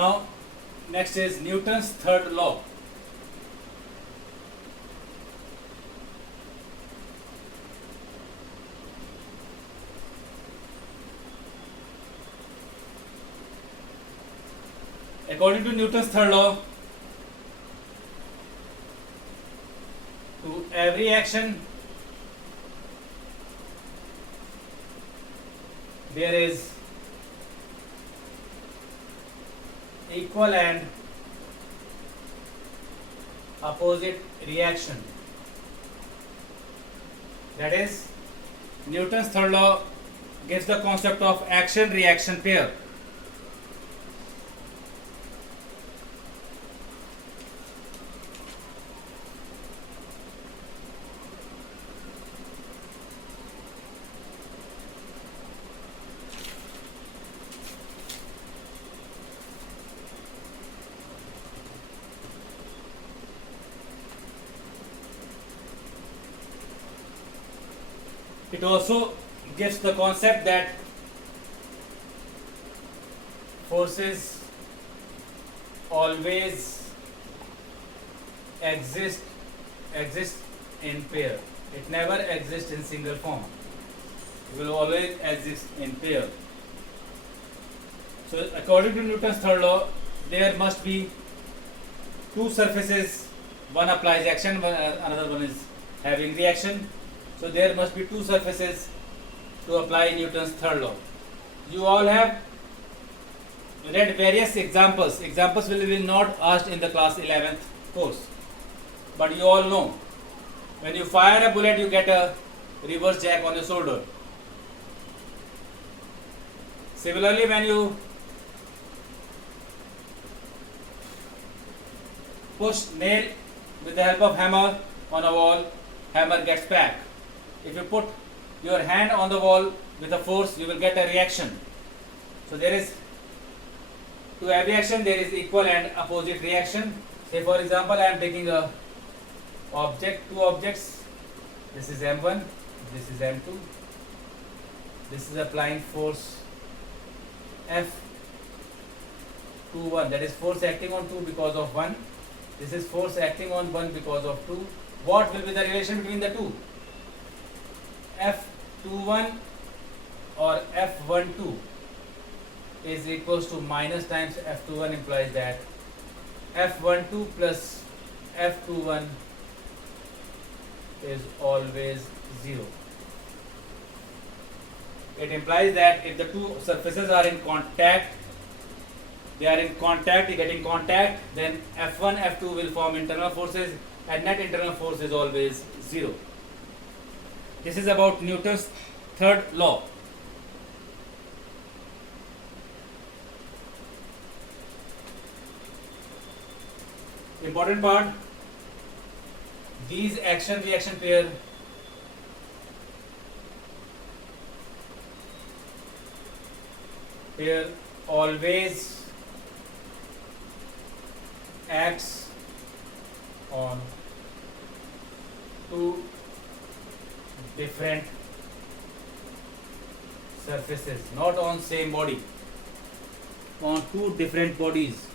Now, next is Newton's third law. According to Newton's third law, to every action there is equal and opposite reaction. That is, Newton's third law gives the concept of action-reaction pair. It also gives the concept that forces always exist in pair. It never exists in single form. It will always exist in pair. So according to Newton's third law, there must be two surfaces. One applies action, another one is having reaction. So there must be two surfaces to apply Newton's third law. You all have read various examples. Examples will be not asked in the class 11th course. But you all know, when you fire a bullet, you get a reverse jack on your shoulder. Similarly, when you push nail with the help of hammer on a wall, hammer gets back. If you put your hand on the wall with a force, you will get a reaction. So there is, to every action there is equal and opposite reaction. Say for example, I am taking a object, two objects. This is M1, this is M2. This is applying force F21, that is force acting on 2 because of 1. This is force acting on 1 because of 2. What will be the relation between the two? F21 or F12 is equals to minus times F21, implies that F12 plus F21 is always 0. It implies that if the two surfaces are in contact, they are in contact, they get in contact, then F1, F2 will form internal forces and net internal force is always 0. This is about Newton's third law. Important part, these action-reaction pair always acts on two different surfaces, not on same body, on two different bodies.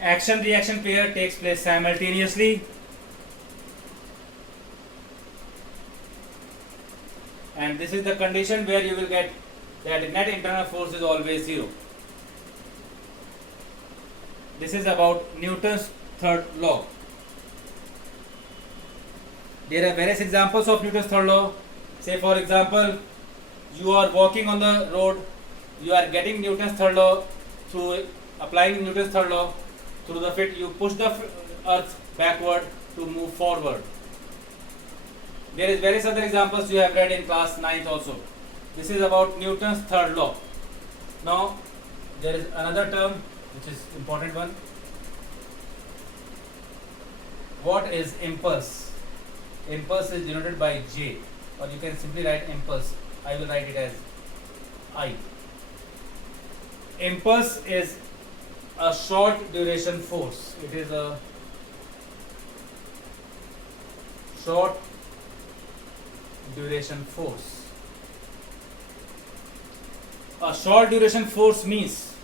Action-reaction pair takes place simultaneously and this is the condition where you will get that net internal force is always 0. This is about Newton's third law. There are various examples of Newton's third law. Say for example, you are walking on the road, you are getting Newton's third law through applying Newton's third law through the feet, you push the earth backward to move forward. There is various other examples you have read in class 9th also. This is about Newton's third law. Now there is another term which is important one. What is impulse? Impulse is denoted by J, or you can simply write impulse. I will write it as I. Impulse is a short duration force. It is a short duration force. A short duration force means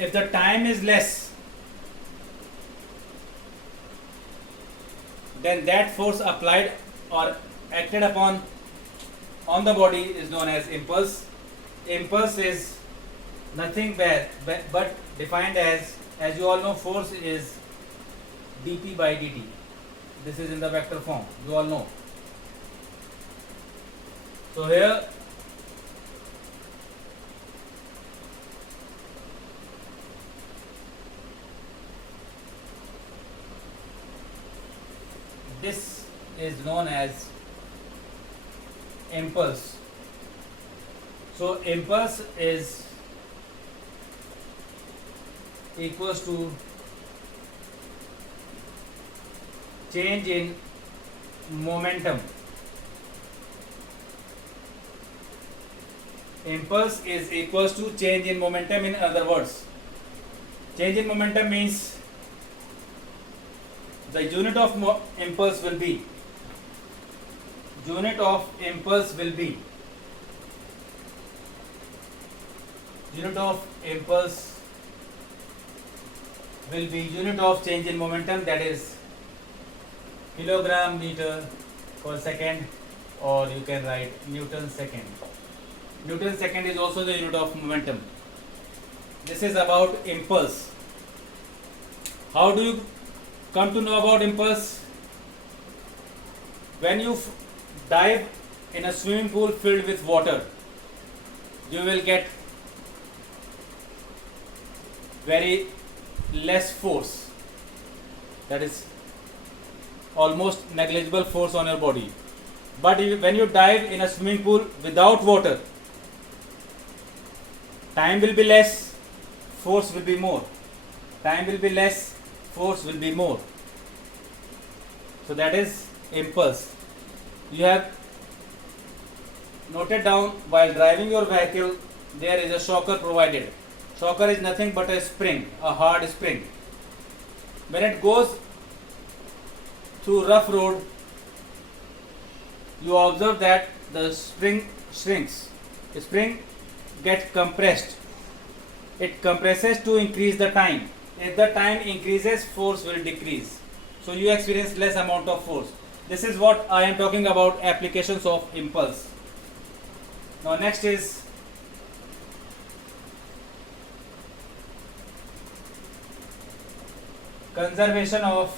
if the time is less, then that force applied or acted upon on the body is known as impulse. Impulse is nothing but defined as you all know, force is dp by dt. This is in the vector form, you all know. So here this is known as impulse. So impulse is equals to change in momentum. Impulse is equals to change in momentum. In other words, change in momentum means the unit of impulse will be unit of impulse will be unit of change in momentum, that is kilogram meter per second, or you can write Newton second. Newton second is also the unit of momentum. This is about impulse. How do you come to know about impulse? When you dive in a swimming pool filled with water, you will get very less force, that is almost negligible force on your body. But when you dive in a swimming pool without water, time will be less, force will be more. Time will be less, force will be more. So that is impulse. You have noted down, while driving your vehicle there is a shocker provided. Shocker is nothing but a spring, a hard spring. When it goes through rough road, you observe that the spring shrinks. The spring gets compressed. It compresses to increase the time. If the time increases, force will decrease. So you experience less amount of force. This is what I am talking about, applications of impulse. Now next is conservation of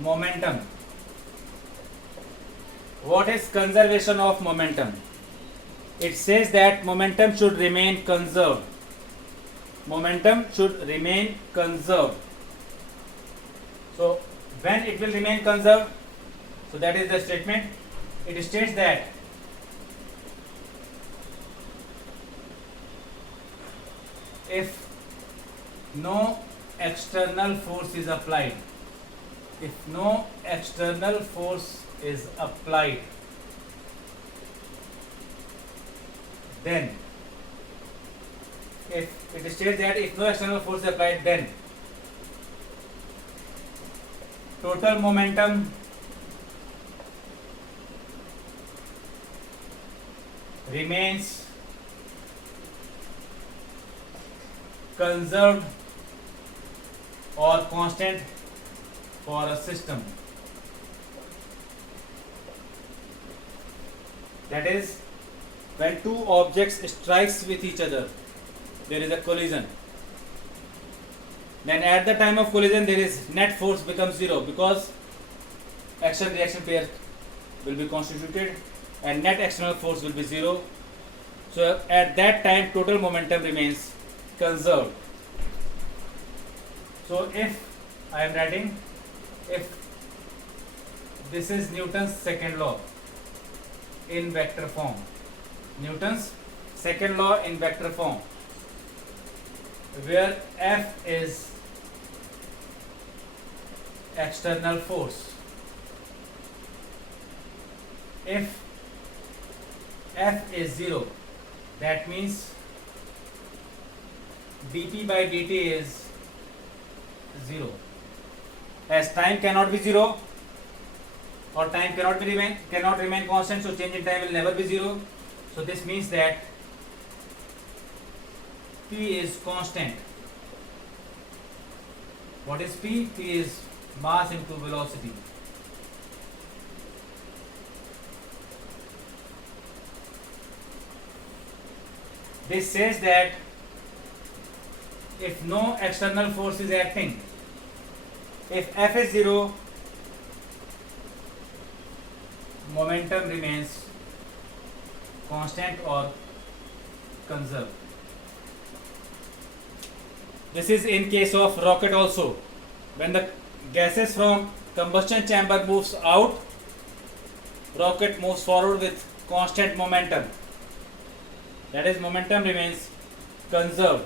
momentum. What is conservation of momentum? It says that momentum should remain conserved. Momentum should remain conserved. So when it will remain conserved? So that is the statement. It states that if no external force is applied, then if it states that if no external force is applied, then total momentum remains conserved or constant for a system. That is, when two objects strikes with each other, there is a collision. Then at the time of collision, there is net force becomes zero, because action reaction pair will be constituted and net external force will be zero. So at that time, total momentum remains conserved. So if I am writing, if this is Newton's second law in vector form, Newton's second law in vector form, where F is external force. If F is 0, that means dp by dt is 0. As time cannot be 0 or time cannot remain constant, so change in time will never be 0. So this means that P is constant. What is P? P is mass into velocity. This says that if no external force is acting, if F is 0, momentum remains constant or conserved. This is in case of rocket also. When the gases from combustion chamber moves out, rocket moves forward with constant momentum. That is, momentum remains conserved.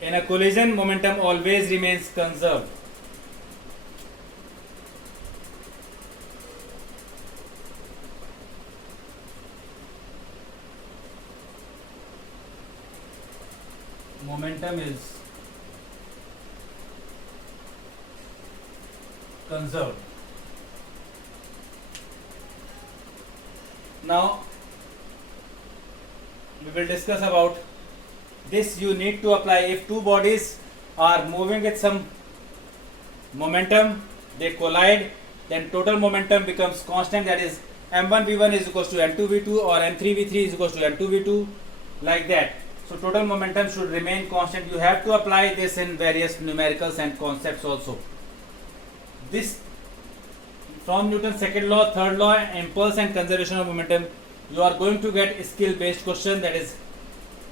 In a collision, momentum always remains conserved. Momentum is conserved. Now we will discuss about this. You need to apply if two bodies are moving with some momentum, they collide, then total momentum becomes constant, that is m1v1 is equals to m2v2 or m3v3 is equals to m2v2, like that. So total momentum should remain constant. You have to apply this in various numericals and concepts also. This from Newton's second law, third law, impulse and conservation of momentum, you are going to get skill based question, that is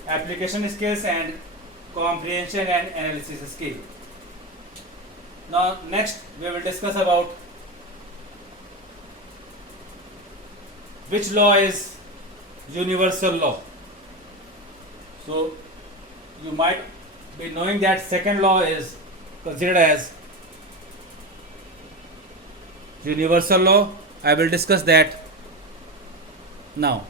application skills and comprehension and analysis skill. Now next we will discuss about which law is universal law. So you might be knowing that second law is considered as universal law. I will discuss that now.